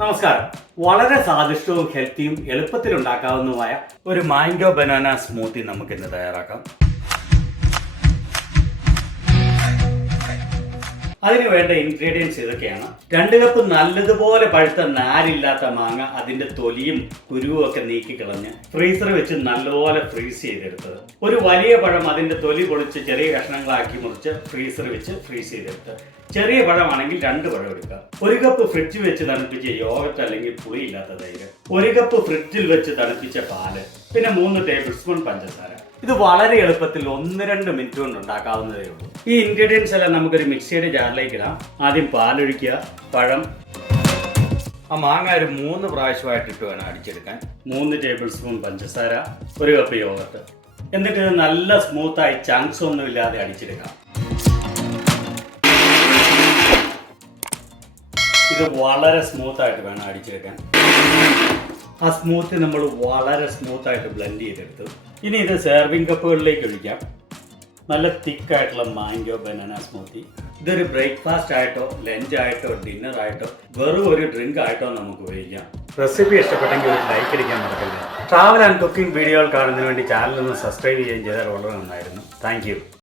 നമസ്കാരം. വളരെ സ്വാദിഷ്ടവും ഹെൽത്തിയും എളുപ്പത്തിൽ ഉണ്ടാക്കാവുന്നതുമായ ഒരു മാംഗോ ബനാന സ്മൂത്തി നമുക്ക് ഇന്ന് തയ്യാറാക്കാം. അതിന് വേണ്ട ഇൻഗ്രീഡിയൻസ് ഇതൊക്കെയാണ്. 2 കപ്പ് നല്ലതുപോലെ പഴുത്ത നാരില്ലാത്ത മാങ്ങ, അതിന്റെ തൊലിയും കുരുവും ഒക്കെ നീക്കി കളഞ്ഞ് ഫ്രീസർ വെച്ച് നല്ലപോലെ ഫ്രീസ് ചെയ്തെടുത്തത്. ഒരു വലിയ പഴം അതിന്റെ തൊലി പൊളിച്ച് ചെറിയ കഷ്ണങ്ങളാക്കി മുറിച്ച് ഫ്രീസർ വെച്ച് ഫ്രീസ് ചെയ്തെടുത്ത്. ചെറിയ പഴമാണെങ്കിൽ 2 പഴം എടുക്കുക. 1 കപ്പ് ഫ്രിഡ്ജിൽ വെച്ച് തണുപ്പിച്ച യോഗട്ട് അല്ലെങ്കിൽ പുളിയില്ലാത്ത തൈര്, 1 കപ്പ് ഫ്രിഡ്ജിൽ വെച്ച് തണുപ്പിച്ച പാല്, പിന്നെ 3 ടേബിൾ സ്പൂൺ പഞ്ചസാര. ഇത് വളരെ എളുപ്പത്തിൽ 1-2 മിനിറ്റ് കൊണ്ട് ഉണ്ടാക്കാവുന്നതേ ഉള്ളൂ. ഈ ഇൻഗ്രീഡിയൻസ് എല്ലാം നമുക്കൊരു മിക്സിയുടെ ജാറിലേക്ക് ഇടാം. ആദ്യം പാലൊഴിക്കുക, പഴം, ആ മാങ്ങ ഒരു 3 പ്രാവശ്യമായിട്ട് ഇട്ട് വേണം അടിച്ചെടുക്കാൻ. 3 ടേബിൾ സ്പൂൺ പഞ്ചസാര, 1 കപ്പ് യോഗട്ട്. എന്നിട്ട് ഇത് നല്ല സ്മൂത്തായി ചങ്ക്സ് ഒന്നും ഇല്ലാതെ അടിച്ചെടുക്കാം. ഇത് വളരെ സ്മൂത്തായിട്ട് വേണം അടിച്ചെടുക്കാൻ. ആ സ്മൂത്തി നമ്മൾ വളരെ സ്മൂത്തായിട്ട് ബ്ലെൻഡ് ചെയ്തെടുത്തു. ഇനി ഇത് സെർവിങ് കപ്പുകളിലേക്ക് ഒഴിക്കാം. നല്ല തിക്കായിട്ടുള്ള മാംഗോ ബനാന സ്മൂത്തി. ഇതൊരു ബ്രേക്ക്ഫാസ്റ്റ് ആയിട്ടോ ലഞ്ച് ആയിട്ടോ ഡിന്നർ ആയിട്ടോ വെറും ഒരു ഡ്രിങ്ക് ആയിട്ടോ നമുക്ക് ഉപയോഗിക്കാം. റെസിപ്പി ഇഷ്ടപ്പെട്ടെങ്കിൽ ഒരു ലൈക്ക് അടിക്കാൻ മറക്കരുത്. ട്രാവൽ ആൻഡ് കുക്കിംഗ് വീഡിയോകൾ കാണുന്നതിന് വേണ്ടി ചാനൽ ഒന്ന് സബ്സ്ക്രൈബ് ചെയ്യുകയും ചെയ്താൽ വളരെ നന്നായിരുന്നു. Thank you.